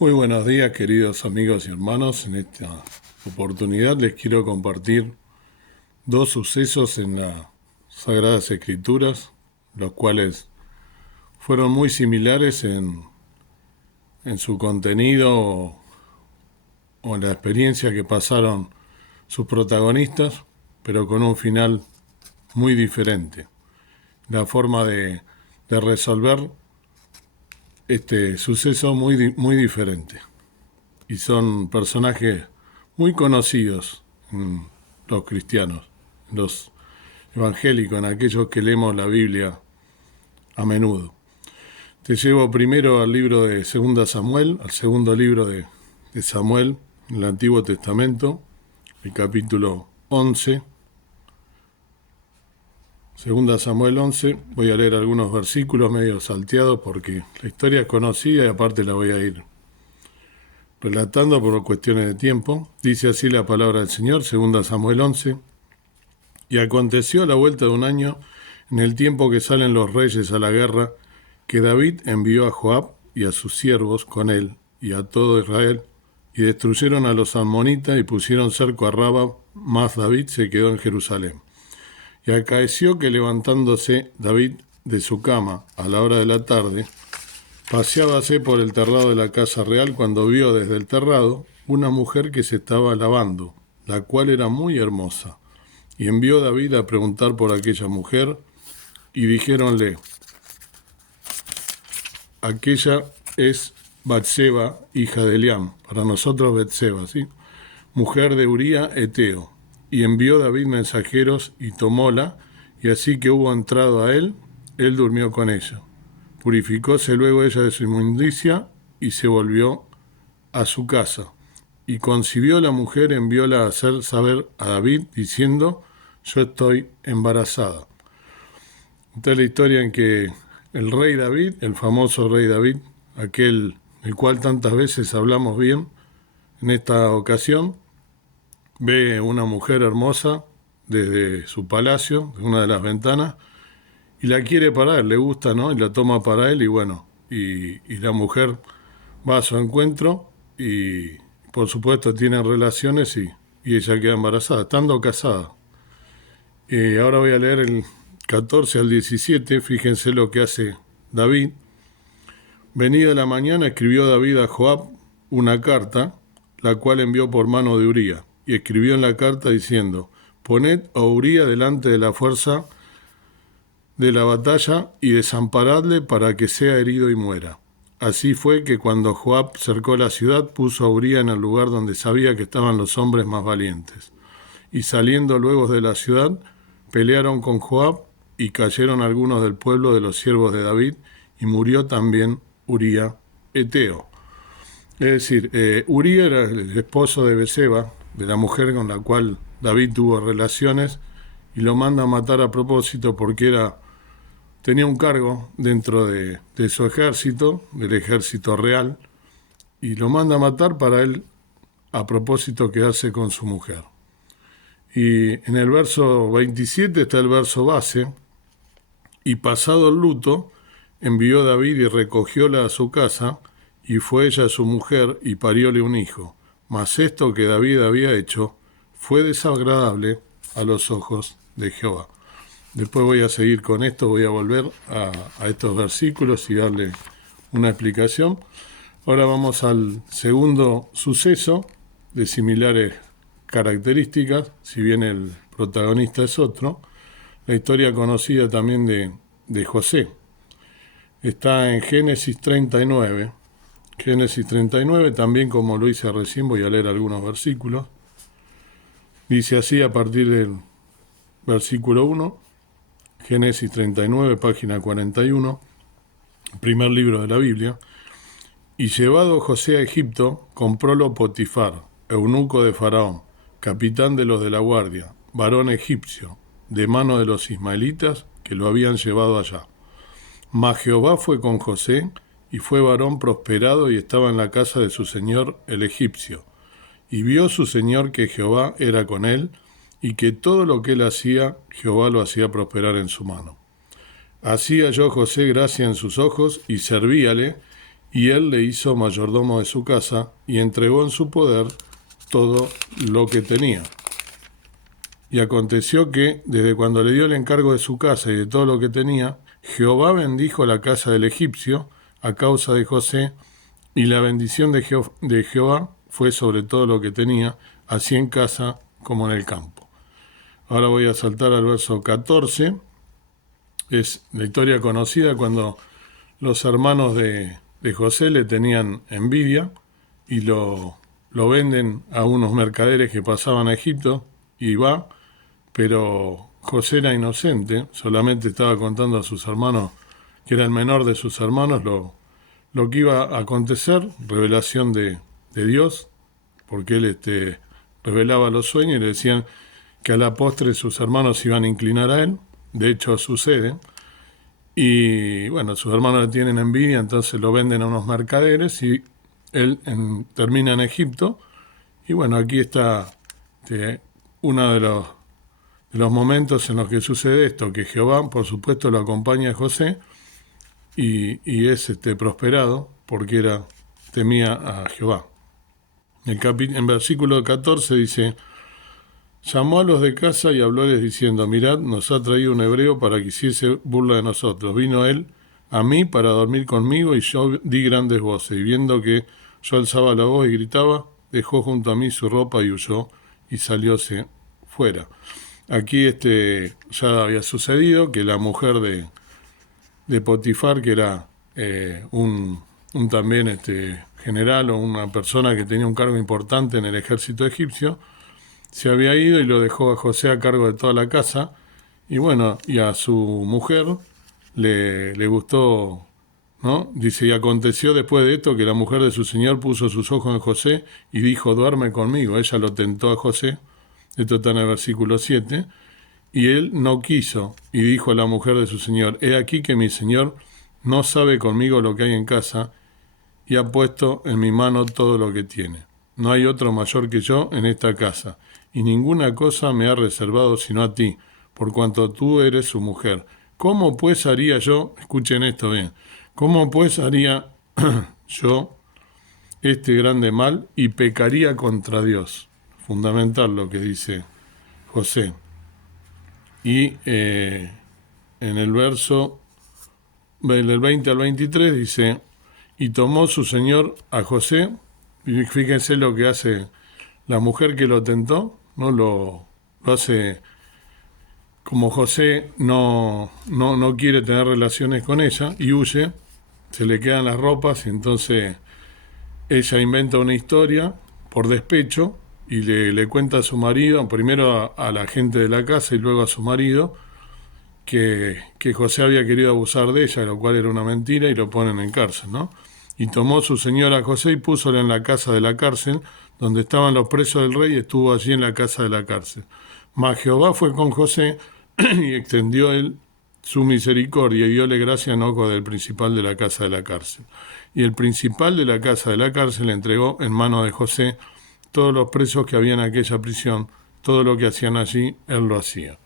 Muy buenos días, queridos amigos y hermanos. En esta oportunidad les quiero compartir dos sucesos en las Sagradas Escrituras, los cuales fueron muy similares en su contenido o en la experiencia que pasaron sus protagonistas, pero con un final muy diferente. La forma de resolver este suceso muy diferente. Y son personajes muy conocidos en los cristianos, los evangélicos, en aquellos que leemos la Biblia a menudo. Te llevo primero al libro de Segunda Samuel, al segundo libro de Samuel, en el Antiguo Testamento, el capítulo 11. Segunda Samuel 11, voy a leer algunos versículos medio salteados porque la historia es conocida y aparte la voy a ir relatando por cuestiones de tiempo. Dice así la palabra del Señor, segunda Samuel 11. Y aconteció a la vuelta de un año, en el tiempo que salen los reyes a la guerra, que David envió a Joab y a sus siervos con él y a todo Israel, y destruyeron a los amonitas y pusieron cerco a Raba, mas David se quedó en Jerusalén. Y acaeció que levantándose David de su cama a la hora de la tarde, paseábase por el terrado de la casa real cuando vio desde el terrado una mujer que se estaba lavando, la cual era muy hermosa. Y envió David a preguntar por aquella mujer, y dijéronle: aquella es Batseba, hija de Eliam, para nosotros Betseba, ¿sí? Mujer de Uría Eteo. Y envió David mensajeros y tomóla, y así que hubo entrado a él durmió con ella. Purificóse luego ella de su inmundicia y se volvió a su casa. Y concibió la mujer, envióla a hacer saber a David, diciendo: yo estoy embarazada. Esta es la historia en que el rey David, el famoso rey David, aquel del cual tantas veces hablamos bien, en esta ocasión ve una mujer hermosa desde su palacio, de una de las ventanas, y la quiere para él, le gusta, ¿no? Y la toma para él, y bueno, y la mujer va a su encuentro y por supuesto tienen relaciones y ella queda embarazada, estando casada. Ahora voy a leer el 14 al 17, fíjense lo que hace David. Venida la mañana escribió David a Joab una carta, la cual envió por mano de Uría, y escribió en la carta diciendo: poned a Uría delante de la fuerza de la batalla y desamparadle para que sea herido y muera. Así fue que cuando Joab cercó la ciudad, puso a Uría en el lugar donde sabía que estaban los hombres más valientes. Y saliendo luego de la ciudad, pelearon con Joab y cayeron algunos del pueblo de los siervos de David, y murió también Uría Eteo. Es decir, Uría era el esposo de Betseba, de la mujer con la cual David tuvo relaciones, y lo manda a matar a propósito porque tenía un cargo dentro de su ejército, del ejército real, y lo manda a matar para él, a propósito, quedarse con su mujer. Y en el verso 27 está el verso base: y pasado el luto, envió David y recogióla a su casa, y fue ella su mujer, y parióle un hijo. Mas esto que David había hecho fue desagradable a los ojos de Jehová. Después voy a seguir con esto, voy a volver a estos versículos y darle una explicación. Ahora vamos al segundo suceso de similares características, si bien el protagonista es otro. La historia conocida también de José. Está en Génesis 39. Génesis 39, también como lo hice recién, voy a leer algunos versículos. Dice así a partir del versículo 1, Génesis 39, página 41, primer libro de la Biblia. Y llevado José a Egipto, comprólo Potifar, eunuco de Faraón, capitán de los de la guardia, varón egipcio, de mano de los ismaelitas que lo habían llevado allá. Mas Jehová fue con José, y fue varón prosperado, y estaba en la casa de su señor el egipcio. Y vio su señor que Jehová era con él, y que todo lo que él hacía, Jehová lo hacía prosperar en su mano. Así halló José gracia en sus ojos, y servíale, y él le hizo mayordomo de su casa y entregó en su poder todo lo que tenía. Y aconteció que, desde cuando le dio el encargo de su casa y de todo lo que tenía, Jehová bendijo la casa del egipcio a causa de José, y la bendición de Jehová fue sobre todo lo que tenía, así en casa como en el campo. Ahora voy a saltar al verso 14. Es la historia conocida cuando los hermanos de José le tenían envidia y lo venden a unos mercaderes que pasaban a Egipto y va, pero José era inocente, solamente estaba contando a sus hermanos, que era el menor de sus hermanos, lo que iba a acontecer, revelación de Dios, porque él revelaba los sueños y le decían que a la postre sus hermanos iban a inclinar a él. De hecho sucede. Y bueno, sus hermanos le tienen envidia, entonces lo venden a unos mercaderes y él termina en Egipto. Y bueno, aquí está uno de los momentos en los que sucede esto, que Jehová, por supuesto, lo acompaña a José y es prosperado porque temía a Jehová. En versículo 14 dice: llamó a los de casa y hablóles diciendo: mirad, nos ha traído un hebreo para que hiciese burla de nosotros. Vino él a mí para dormir conmigo y yo di grandes voces. Y viendo que yo alzaba la voz y gritaba, dejó junto a mí su ropa y huyó y salióse fuera. Aquí ya había sucedido que la mujer de Potifar, que era un también general o una persona que tenía un cargo importante en el ejército egipcio, se había ido y lo dejó a José a cargo de toda la casa. Y bueno, y a su mujer le gustó, ¿no? Dice: y aconteció después de esto que la mujer de su señor puso sus ojos en José y dijo: duerme conmigo. Ella lo tentó a José. Esto está en el versículo 7. Y él no quiso, y dijo a la mujer de su señor: he aquí que mi señor no sabe conmigo lo que hay en casa, y ha puesto en mi mano todo lo que tiene. No hay otro mayor que yo en esta casa, y ninguna cosa me ha reservado sino a ti, por cuanto tú eres su mujer. ¿Cómo pues haría yo, escuchen esto bien, cómo pues haría yo este grande mal y pecaría contra Dios? Fundamental lo que dice José. Y en el verso del 20 al 23 dice: y tomó su señor a José, y fíjense lo que hace la mujer que lo tentó, ¿no? Lo hace como José no quiere tener relaciones con ella y huye, se le quedan las ropas y entonces ella inventa una historia por despecho y le cuenta a su marido, primero a la gente de la casa y luego a su marido, que José había querido abusar de ella, lo cual era una mentira, y lo ponen en cárcel, ¿no? Y tomó su señor a José y púsolo en la casa de la cárcel, donde estaban los presos del rey, y estuvo allí en la casa de la cárcel. Mas Jehová fue con José y extendió él su misericordia y diole gracia en ojo del principal de la casa de la cárcel. Y el principal de la casa de la cárcel entregó en mano de José todos los presos que había en aquella prisión, todo lo que hacían allí, él lo hacía.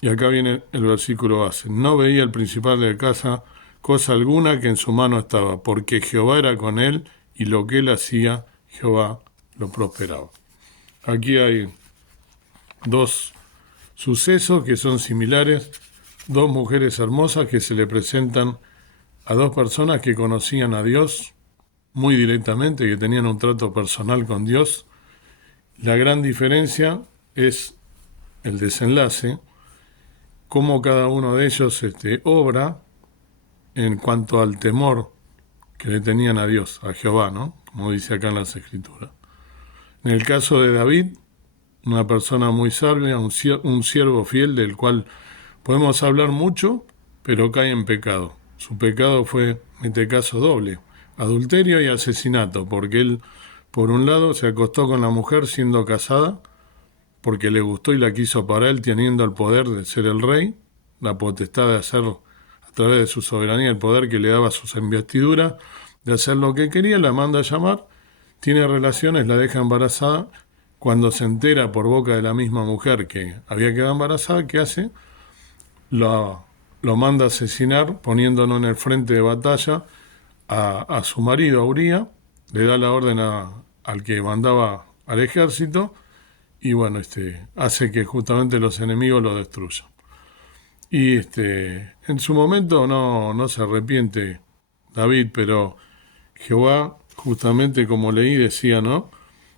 Y acá viene el versículo base: no veía el principal de la casa cosa alguna que en su mano estaba, porque Jehová era con él, y lo que él hacía, Jehová lo prosperaba. Aquí hay dos sucesos que son similares, dos mujeres hermosas que se le presentan a dos personas que conocían a Dios muy directamente, que tenían un trato personal con Dios. La gran diferencia es el desenlace, cómo cada uno de ellos obra en cuanto al temor que le tenían a Dios, a Jehová, ¿no? Como dice acá en las Escrituras. En el caso de David, una persona muy sabia, un siervo fiel del cual podemos hablar mucho, pero cae en pecado. Su pecado fue, en este caso, doble: adulterio y asesinato, porque él, por un lado, se acostó con la mujer siendo casada, porque le gustó y la quiso para él, teniendo el poder de ser el rey, la potestad de hacer a través de su soberanía, el poder que le daba sus investiduras, de hacer lo que quería. La manda a llamar, tiene relaciones, la deja embarazada. Cuando se entera por boca de la misma mujer que había quedado embarazada, ¿qué hace? Lo manda a asesinar, poniéndolo en el frente de batalla a su marido, a Uría, le da la orden al que mandaba al ejército, y bueno, hace que justamente los enemigos lo destruyan. Y en su momento no se arrepiente David, pero Jehová, justamente como leí, decía, ¿no?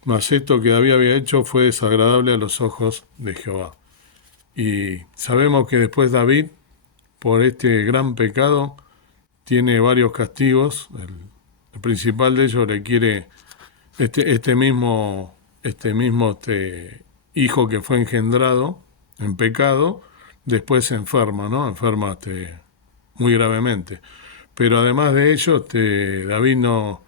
Mas esto que David había hecho fue desagradable a los ojos de Jehová. Y sabemos que después David, por este gran pecado, tiene varios castigos. El principal de ellos le quiere este mismo hijo que fue engendrado en pecado, después se enferma, ¿no? Enferma muy gravemente. Pero además de ello, David no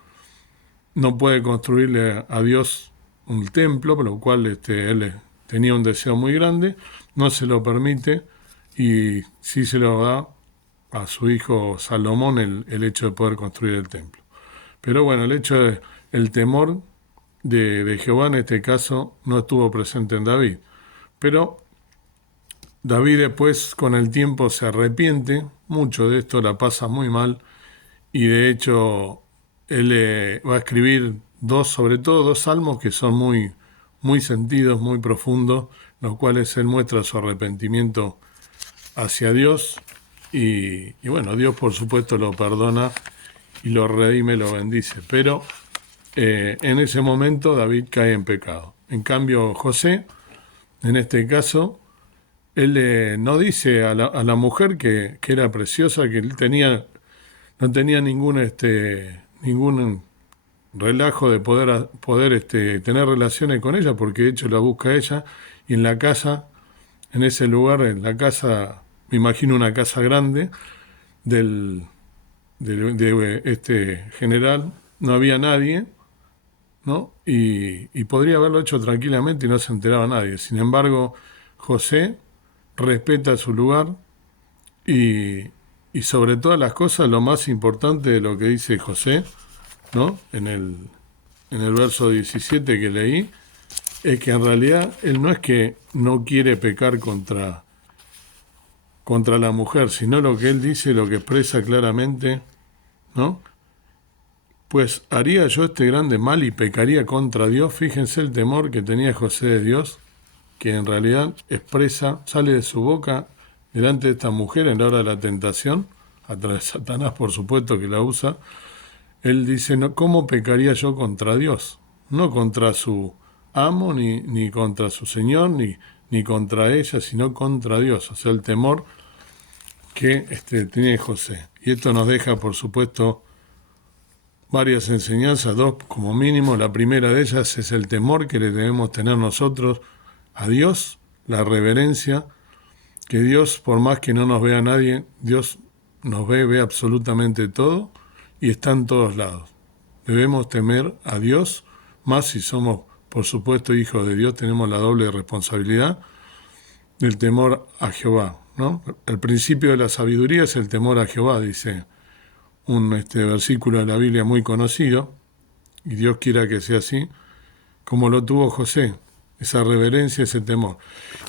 puede construirle a Dios un templo, por lo cual él tenía un deseo muy grande, no se lo permite y sí se lo da a su hijo Salomón el hecho de poder construir el templo. Pero bueno, el temor de Jehová en este caso no estuvo presente en David. Pero David después con el tiempo se arrepiente, mucho de esto la pasa muy mal y de hecho él va a escribir sobre todo dos salmos que son muy sentidos, muy profundos, los cuales él muestra su arrepentimiento hacia Dios y bueno, Dios por supuesto lo perdona y lo redime, lo bendice, pero en ese momento David cae en pecado. En cambio José, en este caso, él no dice a la mujer que era preciosa, que él no tenía ningún relajo de poder tener relaciones con ella, porque de hecho la busca ella, y en la casa, en ese lugar, en la casa, me imagino una casa grande de este general, no había nadie, ¿no? Y podría haberlo hecho tranquilamente y no se enteraba nadie. Sin embargo, José respeta su lugar y, y sobre todas las cosas, lo más importante de lo que dice José, ¿no? En el verso 17 que leí, es que en realidad él no es que no quiere pecar contra la mujer, sino lo que él dice, lo que expresa claramente, ¿no? Pues haría yo este grande mal y pecaría contra Dios. Fíjense el temor que tenía José de Dios, que en realidad sale de su boca delante de esta mujer en la hora de la tentación, a través de Satanás por supuesto que la usa. Él dice, no, ¿cómo pecaría yo contra Dios? No contra su amo, ni contra su Señor, ni contra ella, sino contra Dios. O sea, el temor que tiene José. Y esto nos deja, por supuesto, varias enseñanzas, dos como mínimo. La primera de ellas es el temor que le debemos tener nosotros a Dios, la reverencia, que Dios, por más que no nos vea nadie, Dios nos ve absolutamente todo y está en todos lados. Debemos temer a Dios, más si somos, por supuesto, hijos de Dios, tenemos la doble responsabilidad del temor a Jehová, ¿no? El principio de la sabiduría es el temor a Jehová, dice un versículo de la Biblia muy conocido, y Dios quiera que sea así, como lo tuvo José, esa reverencia, ese temor.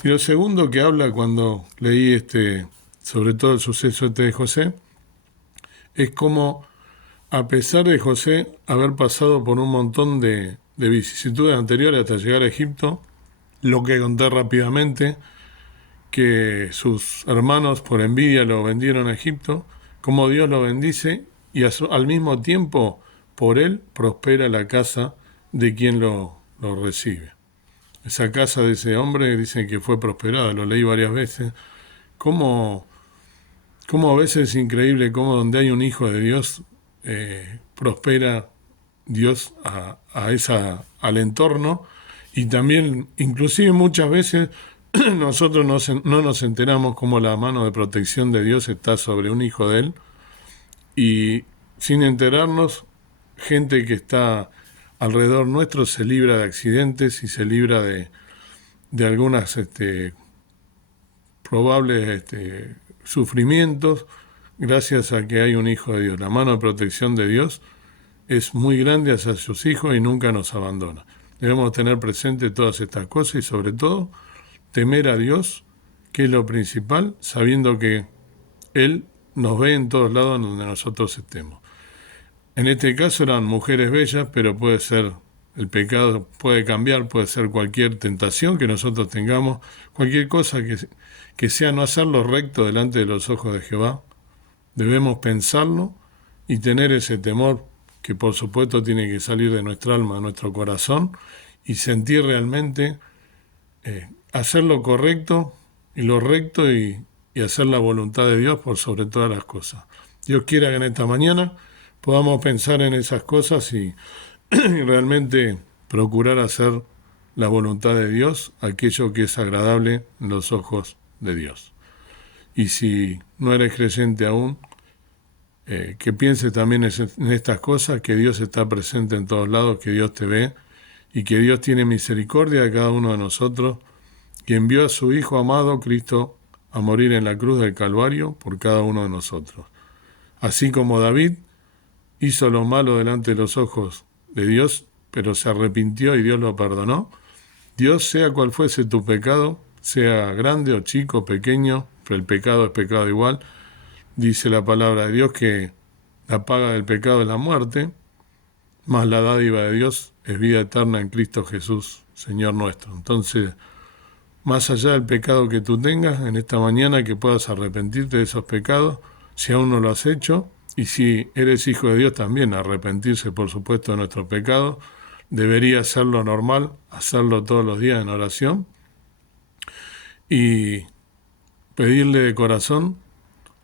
Y lo segundo que habla cuando leí sobre todo el suceso de José, es como a pesar de José haber pasado por un montón de vicisitudes anteriores hasta llegar a Egipto, lo que conté rápidamente, que sus hermanos por envidia lo vendieron a Egipto, como Dios lo bendice y al mismo tiempo por él prospera la casa de quien lo recibe. Esa casa de ese hombre dicen que fue prosperada, lo leí varias veces. Cómo a veces es increíble cómo donde hay un hijo de Dios prospera Dios al entorno, y también inclusive muchas veces nosotros no nos enteramos cómo la mano de protección de Dios está sobre un hijo de él, y sin enterarnos, gente que está alrededor nuestro se libra de accidentes y se libra de algunas probables sufrimientos gracias a que hay un hijo de Dios. La mano de protección de Dios es muy grande hacia sus hijos y nunca nos abandona. Debemos tener presente todas estas cosas y sobre todo temer a Dios, que es lo principal, sabiendo que Él nos ve en todos lados donde nosotros estemos. En este caso eran mujeres bellas, pero puede ser, el pecado puede cambiar, puede ser cualquier tentación que nosotros tengamos, cualquier cosa que sea no hacerlo recto delante de los ojos de Jehová. Debemos pensarlo y tener ese temor que por supuesto tiene que salir de nuestra alma, de nuestro corazón, y sentir realmente hacer lo correcto y lo recto y hacer la voluntad de Dios por sobre todas las cosas. Dios quiera que en esta mañana podamos pensar en esas cosas y realmente procurar hacer la voluntad de Dios, aquello que es agradable en los ojos de Dios. Y si no eres creyente aún, que pienses también en estas cosas, que Dios está presente en todos lados, que Dios te ve y que Dios tiene misericordia de cada uno de nosotros, que envió a su Hijo amado, Cristo, a morir en la cruz del Calvario por cada uno de nosotros. Así como David hizo lo malo delante de los ojos de Dios, pero se arrepintió y Dios lo perdonó, Dios, sea cual fuese tu pecado, sea grande o chico, pequeño, pero el pecado es pecado igual, dice la palabra de Dios que la paga del pecado es la muerte, mas la dádiva de Dios es vida eterna en Cristo Jesús, Señor nuestro. Entonces, más allá del pecado que tú tengas, en esta mañana que puedas arrepentirte de esos pecados, si aún no lo has hecho, y si eres hijo de Dios también, arrepentirse por supuesto de nuestros pecados, debería ser lo normal, hacerlo todos los días en oración, y pedirle de corazón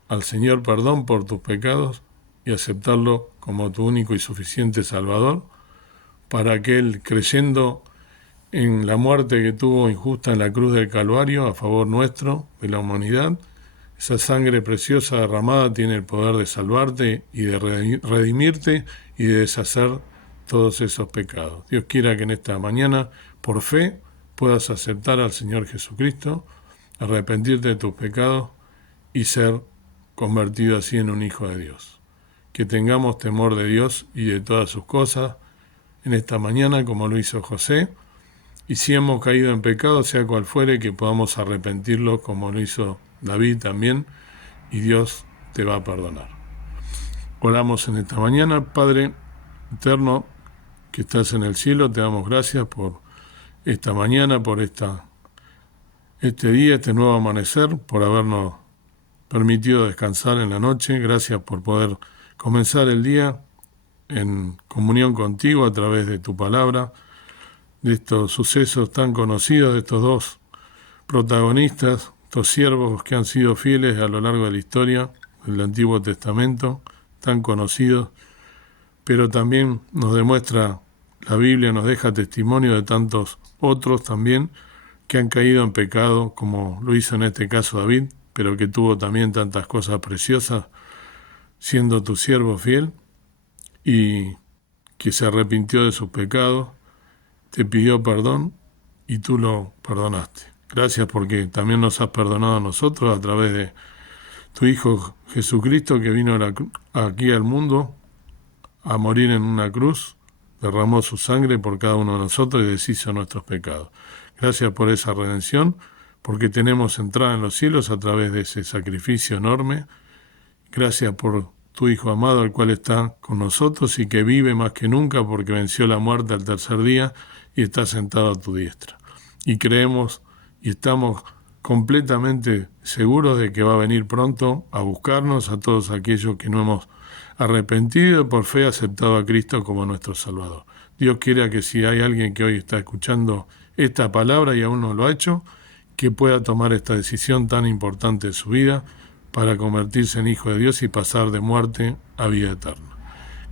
al Señor perdón por tus pecados y aceptarlo como tu único y suficiente Salvador, para que Él, creyendo en la muerte que tuvo injusta en la cruz del Calvario a favor nuestro, de la humanidad, esa sangre preciosa derramada tiene el poder de salvarte y de redimirte y de deshacer todos esos pecados. Dios quiera que en esta mañana, por fe, puedas aceptar al Señor Jesucristo, arrepentirte de tus pecados y ser convertido así en un hijo de Dios. Que tengamos temor de Dios y de todas sus cosas en esta mañana, como lo hizo José, y si hemos caído en pecado, sea cual fuere, que podamos arrepentirlo como lo hizo David también, y Dios te va a perdonar. Oramos en esta mañana. Padre eterno, que estás en el cielo, te damos gracias por esta mañana, por este día, este nuevo amanecer, por habernos permitido descansar en la noche. Gracias por poder comenzar el día en comunión contigo a través de tu palabra, de estos sucesos tan conocidos, de estos dos protagonistas, estos siervos que han sido fieles a lo largo de la historia del Antiguo Testamento, tan conocidos, pero también nos demuestra, la Biblia nos deja testimonio de tantos otros también que han caído en pecado, como lo hizo en este caso David, pero que tuvo también tantas cosas preciosas, siendo tu siervo fiel, y que se arrepintió de sus pecados, te pidió perdón y tú lo perdonaste. Gracias porque también nos has perdonado a nosotros a través de tu Hijo Jesucristo, que vino aquí al mundo a morir en una cruz, derramó su sangre por cada uno de nosotros y deshizo nuestros pecados. Gracias por esa redención, porque tenemos entrada en los cielos a través de ese sacrificio enorme. Gracias por tu Hijo amado, el cual está con nosotros y que vive más que nunca porque venció la muerte al tercer día y está sentado a tu diestra. Y creemos y estamos completamente seguros de que va a venir pronto a buscarnos a todos aquellos que no hemos arrepentido y por fe aceptado a Cristo como nuestro Salvador. Dios quiera que si hay alguien que hoy está escuchando esta palabra y aún no lo ha hecho, que pueda tomar esta decisión tan importante de su vida para convertirse en hijo de Dios y pasar de muerte a vida eterna.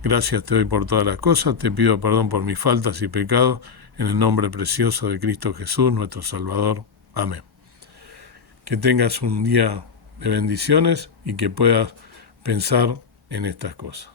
Gracias te doy por todas las cosas, te pido perdón por mis faltas y pecados, en el nombre precioso de Cristo Jesús, nuestro Salvador. Amén. Que tengas un día de bendiciones y que puedas pensar en estas cosas.